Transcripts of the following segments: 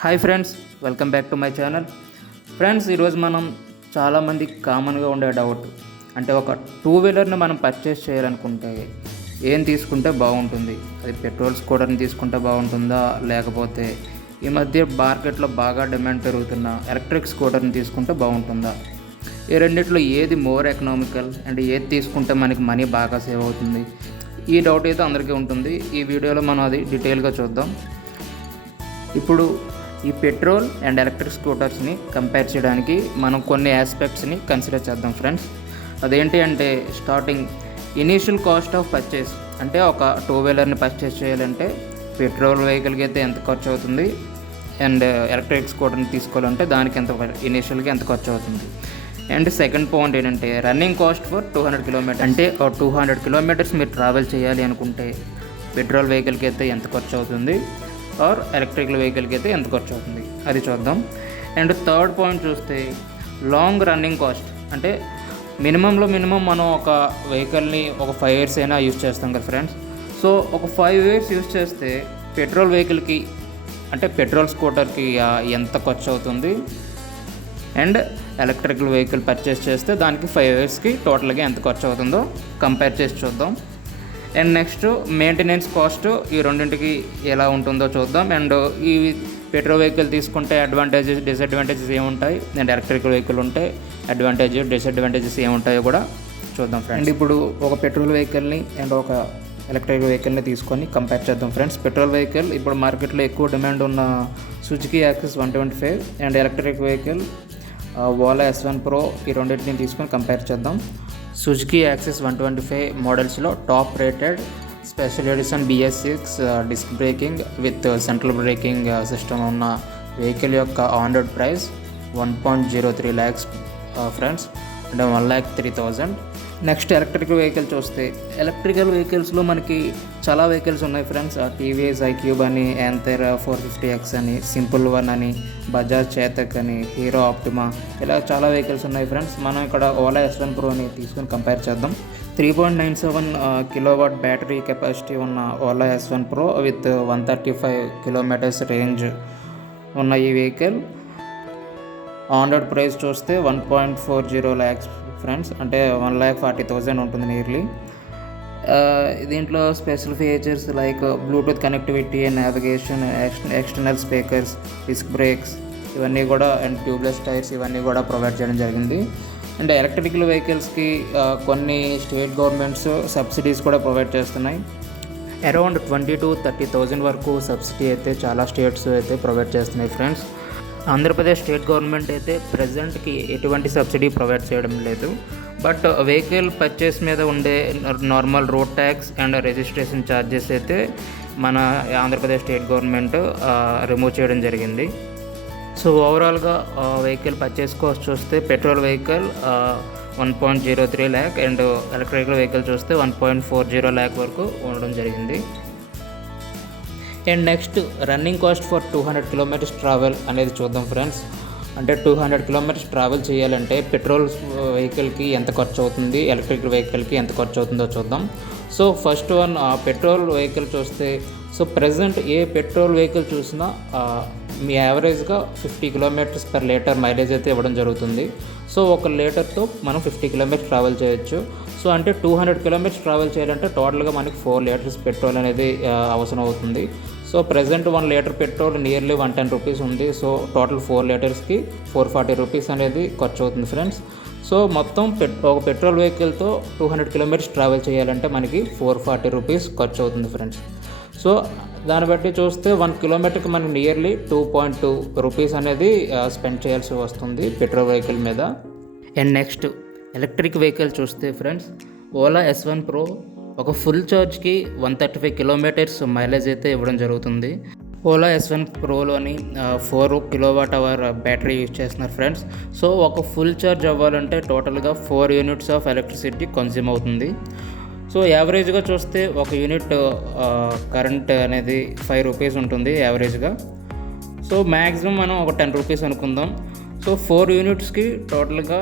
Hi friends, welcome back to my channel. Friends, ఈరోజు మనం చాలామంది కామన్గా ఉండే డౌట్ అంటే ఒక టూ వీలర్ని మనం పర్చేస్ చేయాలనుకుంటే ఏం తీసుకుంటే బాగుంటుంది? అది పెట్రోల్ స్కూటర్ని తీసుకుంటే బాగుంటుందా, లేకపోతే ఈ మధ్య మార్కెట్లో బాగా డిమాండ్ పెరుగుతున్న ఎలక్ట్రిక్ స్కూటర్ని తీసుకుంటే బాగుంటుందా? ఈ రెండిట్లో ఏది మోర్ ఎకనామికల్ అండ్ ఏది తీసుకుంటే మనకి మనీ బాగా సేవ్ అవుతుంది? ఈ డౌట్ అయితే అందరికీ ఉంటుంది. ఈ వీడియోలో మనం అది డీటెయిల్గా చూద్దాం. ఇప్పుడు ఈ పెట్రోల్ అండ్ ఎలక్ట్రిక్ స్కూటర్స్ని కంపేర్ చేయడానికి మనం కొన్ని ఆస్పెక్ట్స్ని కన్సిడర్ చేద్దాం ఫ్రెండ్స్. అదేంటి అంటే, starting initial cost of purchase. అంటే ఒక టూ వీలర్ని పర్చేస్ చేయాలంటే పెట్రోల్ వెహికల్కి అయితే ఎంత ఖర్చు అవుతుంది, అండ్ ఎలక్ట్రిక్ స్కూటర్ని తీసుకోవాలంటే దానికి ఎంత ఇనీషియల్గా ఎంత ఖర్చు అవుతుంది. అండ్ సెకండ్ పాయింట్ ఏంటంటే, రన్నింగ్ కాస్ట్ ఫర్ 200 కిలోమీటర్స్. అంటే 200 కిలోమీటర్స్ మీరు ట్రావెల్ చేయాలి అనుకుంటే పెట్రోల్ వెహికల్కి అయితే ఎంత ఖర్చు అవుతుంది, ఆర్ ఎలక్ట్రికల్ వెహికల్కి అయితే ఎంత ఖర్చు అవుతుంది, అది చూద్దాం. అండ్ థర్డ్ పాయింట్ చూస్తే లాంగ్ రన్నింగ్ కాస్ట్. అంటే మినిమం మనం ఒక వెహికల్ని ఒక 5 years అయినా యూజ్ చేస్తాం కదా ఫ్రెండ్స్. సో ఒక 5 years యూజ్ చేస్తే పెట్రోల్ వెహికల్కి అంటే పెట్రోల్ స్కూటర్కి ఎంత ఖర్చు అవుతుంది, అండ్ ఎలక్ట్రికల్ వెహికల్ పర్చేస్ చేస్తే దానికి 5 yearsకి టోటల్గా ఎంత ఖర్చు అవుతుందో కంపేర్ చేసి చూద్దాం. అండ్ నెక్స్ట్ మెయింటెనెన్స్ కాస్ట్, ఈ రెండింటికి ఎలా ఉంటుందో చూద్దాం. అండ్ ఈ పెట్రోల్ వెహికల్ తీసుకుంటే అడ్వాంటేజెస్, డిసడ్వాంటేజెస్ ఏముంటాయి, అండ్ ఎలక్ట్రికల్ వెహికల్ ఉంటే డిసడ్వాంటేజెస్ ఏముంటాయో కూడా చూద్దాం ఫ్రెండ్స్. అండ్ ఇప్పుడు ఒక పెట్రోల్ వెహికల్ని అండ్ ఒక ఎలక్ట్రికల్ వెహికల్ని తీసుకొని కంపేర్ చేద్దాం ఫ్రెండ్స్. పెట్రోల్ వెహికల్ ఇప్పుడు మార్కెట్లో ఎక్కువ డిమాండ్ ఉన్న Suzuki Access 125 and electric vehicle Ola S1 Pro, ఈ రెండింటిని తీసుకొని కంపేర్ చేద్దాం. సుజుకి యాక్సిస్ 125 మోడల్స్లో top rated special edition BS6 disc braking with central braking system ఉన్న వెహికల్ యొక్క on road price 1.03 lakhs friends, అంటే 1,03,000. నెక్స్ట్ ఎలక్ట్రికల్ వెహికల్ చూస్తే, ఎలక్ట్రికల్ వెహికల్స్లో మనకి చాలా వెహికల్స్ ఉన్నాయి ఫ్రెండ్స్. TVS iQube అని, యాంథర్ 450X అని, సింపుల్ వన్ అని, బజాజ్ చేతక్ అని, హీరో ఆప్టిమా, ఇలా చాలా వెహికల్స్ ఉన్నాయి ఫ్రెండ్స్. మనం ఇక్కడ ఓలా S1 Pro అని తీసుకొని కంపేర్ చేద్దాం. 3.97 kW బ్యాటరీ కెపాసిటీ ఉన్న Ola S1 Pro with 135 kilometers range ఉన్న ఈ వెహికల్ ఆన్ రోడ్ ప్రైస్ చూస్తే 1.40 lakhs ఫ్రెండ్స్, అంటే 1,40,000 ఉంటుంది నియర్లీ. దీంట్లో special features like Bluetooth connectivity, navigation, external speakers, disc brakes ఇవన్నీ కూడా, అండ్ ట్యూబ్లెస్ టైర్స్ ఇవన్నీ కూడా ప్రొవైడ్ చేయడం జరిగింది. అండ్ ఎలక్ట్రికల్ వెహికల్స్కి కొన్ని స్టేట్ గవర్నమెంట్స్ సబ్సిడీస్ కూడా ప్రొవైడ్ చేస్తున్నాయి. అరౌండ్ 20,000 to 30,000 వరకు సబ్సిడీ అయితే చాలా స్టేట్స్ అయితే ప్రొవైడ్ చేస్తున్నాయి ఫ్రెండ్స్. ఆంధ్రప్రదేశ్ స్టేట్ గవర్నమెంట్ అయితే ప్రజెంట్కి ఎటువంటి సబ్సిడీ ప్రొవైడ్ చేయడం లేదు. బట్ వెహికల్ పర్చేస్ మీద ఉండే normal road tax and registration charges అయితే మన ఆంధ్రప్రదేశ్ స్టేట్ గవర్నమెంట్ రిమూవ్ చేయడం జరిగింది. సో ఓవరాల్గా వెహికల్ పర్చేస్ కాస్ట్ చూస్తే petrol vehicle 1.03 lakh and electrical vehicle చూస్తే 1.40 lakh వరకు ఉండడం జరిగింది. And next running cost for 200 kilometers travel అనేది చూద్దాం ఫ్రెండ్స్. అంటే 200 kilometers ట్రావెల్ చేయాలంటే పెట్రోల్ వెహికల్కి ఎంత ఖర్చు అవుతుంది, ఎలక్ట్రిక్ వెహికల్కి ఎంత ఖర్చు అవుతుందో చూద్దాం. So first one petrol vehicle చూస్తే, సో ప్రజెంట్ ఏ పెట్రోల్ వెహికల్ చూసినా మీ యావరేజ్గా 50 kilometers per liter మైలేజ్ అయితే ఇవ్వడం జరుగుతుంది. సో 1 లీటర్తో మనం 50 kilometers ట్రావెల్ చేయొచ్చు. సో అంటే 200 kilometers ట్రావెల్ చేయాలంటే టోటల్గా మనకి 4 liters పెట్రోల్ అనేది అవసరం అవుతుంది. So present 1 liter petrol nearly 110 rupees ఉంది. సో టోటల్ 4 litersకి 440 rupees అనేది ఖర్చు అవుతుంది ఫ్రెండ్స్. సో మొత్తం ఒక పెట్రోల్ వెహికల్తో 200 kilometers ట్రావెల్ చేయాలంటే మనకి 440 rupees ఖర్చు అవుతుంది ఫ్రెండ్స్. సో దాన్ని బట్టి చూస్తే 1 kilometerకి మనకి నియర్లీ 2.2 rupees అనేది స్పెండ్ చేయాల్సి వస్తుంది పెట్రోల్ వెహికల్ మీద. అండ్ నెక్స్ట్ ఎలక్ట్రిక్ వెహికల్ చూస్తే ఫ్రెండ్స్, ఓలా S1 Pro ఒక ఫుల్ ఛార్జ్కి 135 kilometers మైలేజ్ అయితే ఇవ్వడం జరుగుతుంది. Ola S1 Proలోని 4 kWh battery use చేస్తున్నారు ఫ్రెండ్స్. సో ఒక ఫుల్ ఛార్జ్ అవ్వాలంటే టోటల్గా 4 units ఆఫ్ ఎలక్ట్రిసిటీ కన్జ్యూమ్ అవుతుంది. సో యావరేజ్గా చూస్తే ఒక యూనిట్ కరెంట్ అనేది 5 rupees ఉంటుంది యావరేజ్గా. సో మ్యాక్సిమం మనం ఒక 10 rupees అనుకుందాం. సో 4 unitsకి టోటల్గా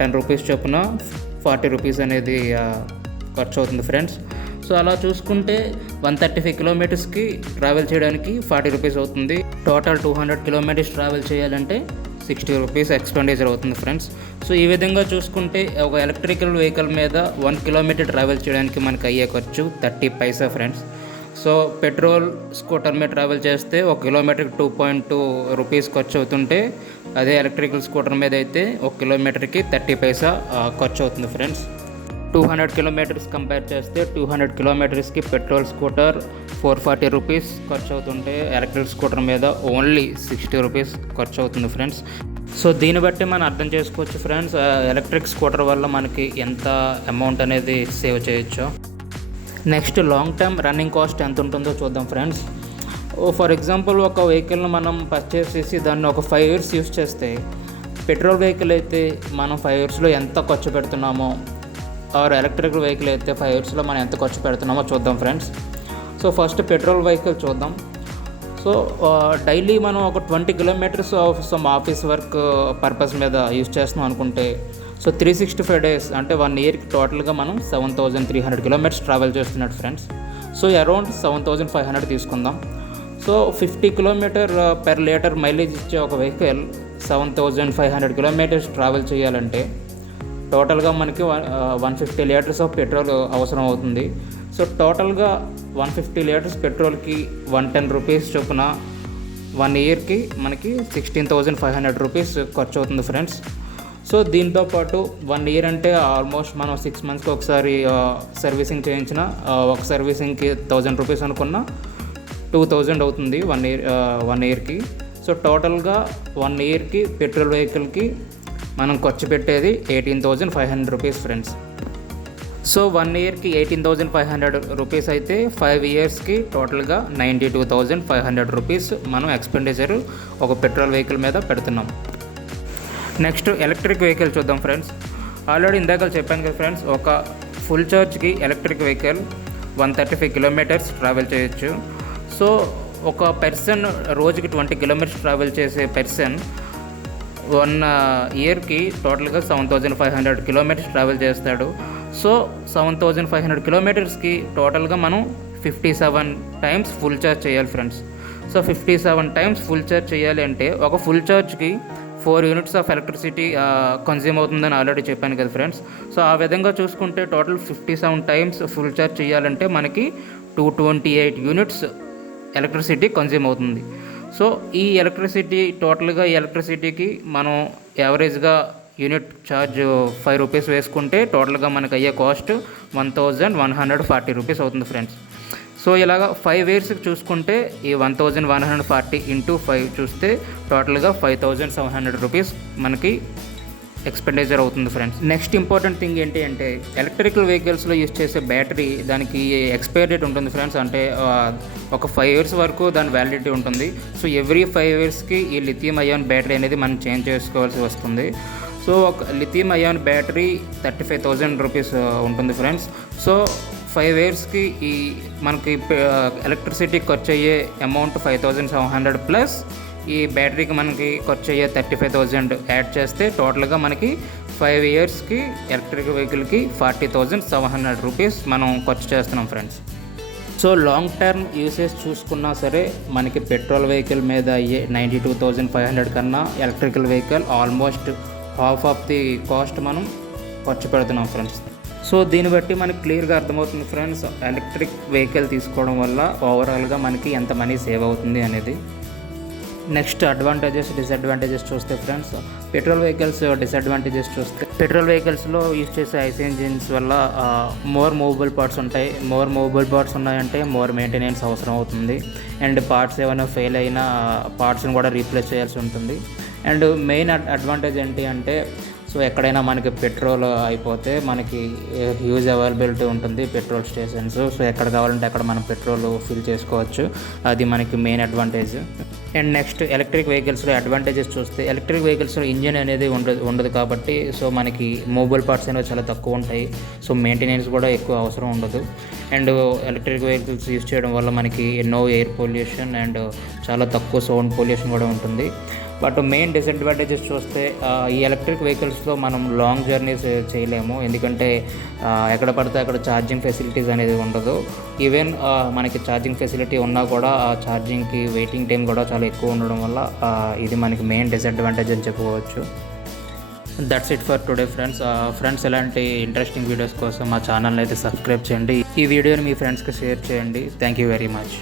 10 rupees చొప్పున 40 rupees అనేది ఖర్చు అవుతుంది ఫ్రెండ్స్. సో అలా చూసుకుంటే 135 కిలోమీటర్స్కి ట్రావెల్ చేయడానికి 40 రూపీస్ అవుతుంది. టోటల్ 200 కిలోమీటర్స్ ట్రావెల్ చేయాలంటే 60 రూపీస్ ఎక్స్పెండిచర్ అవుతుంది ఫ్రెండ్స్. సో ఈ విధంగా చూసుకుంటే ఒక ఎలక్ట్రికల్ వెహికల్ మీద 1 కిలోమీటర్ ట్రావెల్ చేయడానికి మనకు అయ్యే ఖర్చు 30 పైసా ఫ్రెండ్స్. సో పెట్రోల్ స్కూటర్ మీద ట్రావెల్ చేస్తే 1 కిలోమీటర్కి 2.2 రూపీస్ ఖర్చు అవుతుంటే, అదే ఎలక్ట్రికల్ స్కూటర్ మీద అయితే 1 కిలోమీటర్కి 30 పైసా ఖర్చు అవుతుంది ఫ్రెండ్స్. 200 కిలోమీటర్స్ కంపేర్ చేస్తే 200 కిలోమీటర్స్కి పెట్రోల్ స్కూటర్ 440 రూపీస్ ఖర్చు అవుతుంటే, ఎలక్ట్రిక్ స్కూటర్ మీద ఓన్లీ 60 రూపీస్ ఖర్చు అవుతుంది ఫ్రెండ్స్. సో దీన్ని బట్టి మనం అర్థం చేసుకోవచ్చు ఫ్రెండ్స్, ఎలక్ట్రిక్ స్కూటర్ వల్ల మనకి ఎంత అమౌంట్ అనేది సేవ్ చేయొచ్చు. Next long term running cost ఎంత ఉంటుందో చూద్దాం ఫ్రెండ్స్. ఫర్ ఎగ్జాంపుల్ ఒక వెహికల్ని మనం పర్చేస్ చేసి దాన్ని ఒక 5 ఇయర్స్ యూస్ చేస్తే, పెట్రోల్ వెహికల్ అయితే మనం 5 ఇయర్స్లో ఎంత ఖర్చు పెడుతున్నామో, ఆర్ ఎలక్ట్రికల్ వెహికల్ అయితే 5 ఇయర్స్లో మనం ఎంత ఖర్చు పెడుతున్నామో చూద్దాం friends. So first petrol vehicle చూద్దాం. సో డైలీ మనం ఒక 20 kilometres of some office work purpose మీద యూజ్ చేస్తున్నాం అనుకుంటే, సో 365 డేస్ అంటే 1 ఇయర్కి టోటల్గా మనం 7300 కిలోమీటర్స్ ట్రావెల్ చేస్తున్నట్టు ఫ్రెండ్స్. సో అరౌండ్ 7500 తీసుకుందాం. So 50 kilometre per litre mileage ఇచ్చే ఒక వెహికల్ 7500 కిలోమీటర్స్ ట్రావెల్ చేయాలంటే టోటల్గా మనకి 150 లీటర్స్ ఆఫ్ పెట్రోల్ అవసరం అవుతుంది. సో టోటల్గా 150 లీటర్స్ పెట్రోల్కి 110 రూపీస్ చొప్పున 1 ఇయర్కి మనకి 16,500 రూపీస్ ఖర్చు అవుతుంది ఫ్రెండ్స్. సో దీంతోపాటు 1 ఇయర్ అంటే ఆల్మోస్ట్ మనం 6 మంత్స్కి ఒకసారి సర్వీసింగ్ చేయించిన ఒక సర్వీసింగ్కి 1000 రూపీస్ అనుకున్న 2000 అవుతుంది 1 ఇయర్కి. సో టోటల్గా 1 ఇయర్కి పెట్రోల్ వెహికల్కి మనం ఖర్చు పెట్టేది 18,500 రూపీస్ ఫ్రెండ్స్. సో 1 ఇయర్కి 18,500 రూపీస్ అయితే 5 ఇయర్స్కి టోటల్గా 92,500 రూపీస్ మనం ఎక్స్పెండిచర్ ఒక పెట్రోల్ వెహికల్ మీద పెడుతున్నాం. నెక్స్ట్ ఎలక్ట్రిక్ వెహికల్ చూద్దాం ఫ్రెండ్స్. ఆల్రెడీ ఇందాక చెప్పాను కదా ఫ్రెండ్స్, ఒక ఫుల్ ఛార్జ్కి ఎలక్ట్రిక్ వెహికల్ 135 కిలోమీటర్స్ ట్రావెల్ చేయొచ్చు. సో ఒక పర్సన్ రోజుకి 20 కిలోమీటర్స్ ట్రావెల్ చేసే పర్సన్ 1 ఇయర్కి టోటల్గా 7500 కిలోమీటర్స్ ట్రావెల్ చేస్తాడు. సో 7500 కిలోమీటర్స్కి టోటల్గా మనం 57 టైమ్స్ ఫుల్ ఛార్జ్ చేయాలి friends. So 57 times full charge చేయాలి అంటే ఒక ఫుల్ ఛార్జ్కి 4 యూనిట్స్ ఆఫ్ ఎలక్ట్రిసిటీ కన్జ్యూమ్ అవుతుందని ఆల్రెడీ చెప్పాను కదా ఫ్రెండ్స్. సో ఆ విధంగా చూసుకుంటే టోటల్ 57 టైమ్స్ ఫుల్ ఛార్జ్ చేయాలంటే మనకి 228 యూనిట్స్ ఎలక్ట్రిసిటీ కన్జ్యూమ్ అవుతుంది. సో ఈ ఎలక్ట్రిసిటీ టోటల్గా ఈ ఎలక్ట్రిసిటీకి మనం యావరేజ్గా యూనిట్ ఛార్జ్ 5 రూపీస్ వేసుకుంటే టోటల్గా మనకు అయ్యే కాస్ట్ 1140 రూపీస్ అవుతుంది ఫ్రెండ్స్. సో ఇలాగ 5 ఇయర్స్కి చూసుకుంటే ఈ 1140 ఇంటూ 5 చూస్తే టోటల్గా 5700 రూపీస్ మనకి ఎక్స్పెండిచర్ అవుతుంది ఫ్రెండ్స్. నెక్స్ట్ ఇంపార్టెంట్ థింగ్ ఏంటి అంటే, ఎలక్ట్రికల్ వెహికల్స్లో యూజ్ చేసే బ్యాటరీ దానికి ఎక్స్పైరీ డేట్ ఉంటుంది ఫ్రెండ్స్. అంటే ఒక 5 ఇయర్స్ వరకు దాని వ్యాలిడిటీ ఉంటుంది. సో ఎవ్రీ 5 ఇయర్స్కి ఈ లిథియం అయాన్ బ్యాటరీ అనేది మనం చేంజ్ చేసుకోవాల్సి వస్తుంది. సో ఒక లిథియం అయాన్ బ్యాటరీ 35,000 రూపీస్ ఉంటుంది ఫ్రెండ్స్. సో 5 ఇయర్స్కి ఈ మనకి ఎలక్ట్రిసిటీ ఖర్చు అయ్యే అమౌంట్ 5700 ప్లస్ ఈ బ్యాటరీకి మనకి ఖర్చు అయ్యే 35,000 యాడ్ చేస్తే టోటల్గా మనకి 5 ఇయర్స్కి ఎలక్ట్రిక్ వెహికల్కి 40,700 రూపీస్ మనం ఖర్చు చేస్తున్నాం friends. So long term usage చూసుకున్నా సరే మనకి పెట్రోల్ వెహికల్ మీద అయ్యే 92,500 కన్నా electrical vehicle almost half of the cost మనం ఖర్చు పెడుతున్నాం ఫ్రెండ్స్. సో దీన్ని బట్టి మనకి క్లియర్గా అర్థమవుతుంది ఫ్రెండ్స్, ఎలక్ట్రిక్ వెహికల్ తీసుకోవడం వల్ల ఓవరాల్గా మనకి ఎంత మనీ సేవ్ అవుతుంది అనేది. నెక్స్ట్ అడ్వాంటేజెస్ డిసడ్వాంటేజెస్ చూస్తే ఫ్రెండ్స్, పెట్రోల్ వెహికల్స్ డిసడ్వాంటేజెస్ చూస్తే పెట్రోల్ వెహికల్స్లో యూజ్ చేసే ఐసీ ఇంజిన్స్ వల్ల మోర్ మూవబుల్ పార్ట్స్ ఉంటాయి. మోర్ మూవబుల్ పార్ట్స్ ఉన్నాయంటే మోర్ మెయింటెనెన్స్ అవసరం అవుతుంది. అండ్ పార్ట్స్ ఏమైనా ఫెయిల్ అయినా పార్ట్స్ని కూడా రీప్లేస్ చేయాల్సి ఉంటుంది. అండ్ మెయిన్ అడ్వాంటేజ్ ఏంటి అంటే, సో ఎక్కడైనా మనకి పెట్రోల్ అయిపోతే మనకి హ్యూజ్ అవైలబిలిటీ ఉంటుంది పెట్రోల్ స్టేషన్స్. సో ఎక్కడ కావాలంటే అక్కడ మనం పెట్రోల్ ఫిల్ చేసుకోవచ్చు. అది మనకి main advantage. And next electric వెహికల్స్లో అడ్వాంటేజెస్ చూస్తే, ఎలక్ట్రిక్ వెహికల్స్లో ఇంజిన్ అనేది ఉండదు కాబట్టి సో మనకి మూవబుల్ పార్ట్స్ అనేవి చాలా తక్కువ ఉంటాయి. సో మెయింటెనెన్స్ కూడా ఎక్కువ అవసరం ఉండదు. అండ్ ఎలక్ట్రిక్ వెహికల్స్ యూజ్ చేయడం వల్ల మనకి నో ఎయిర్ పొల్యూషన్ అండ్ చాలా తక్కువ సౌండ్ పొల్యూషన్ కూడా ఉంటుంది. బట్ మెయిన్ డిసడ్వాంటేజెస్ చూస్తే ఈ ఎలక్ట్రిక్ వెహికల్స్లో మనం లాంగ్ జర్నీస్ చేయలేము, ఎందుకంటే ఎక్కడ పడితే అక్కడ ఛార్జింగ్ ఫెసిలిటీస్ అనేది ఉండదు. ఈవెన్ మనకి ఛార్జింగ్ ఫెసిలిటీ ఉన్నా కూడా ఆ ఛార్జింగ్కి వెయిటింగ్ టైం కూడా చాలా ఎక్కువ ఉండడం వల్ల ఇది మనకి మెయిన్ డిసడ్వాంటేజ్ అని చెప్పుకోవచ్చు. That's it for today friends. ఇలాంటి ఇంట్రెస్టింగ్ వీడియోస్ కోసం మా ఛానల్ని అయితే సబ్స్క్రైబ్ చేయండి. ఈ వీడియోని మీ ఫ్రెండ్స్కి షేర్ చేయండి. Thank you very much.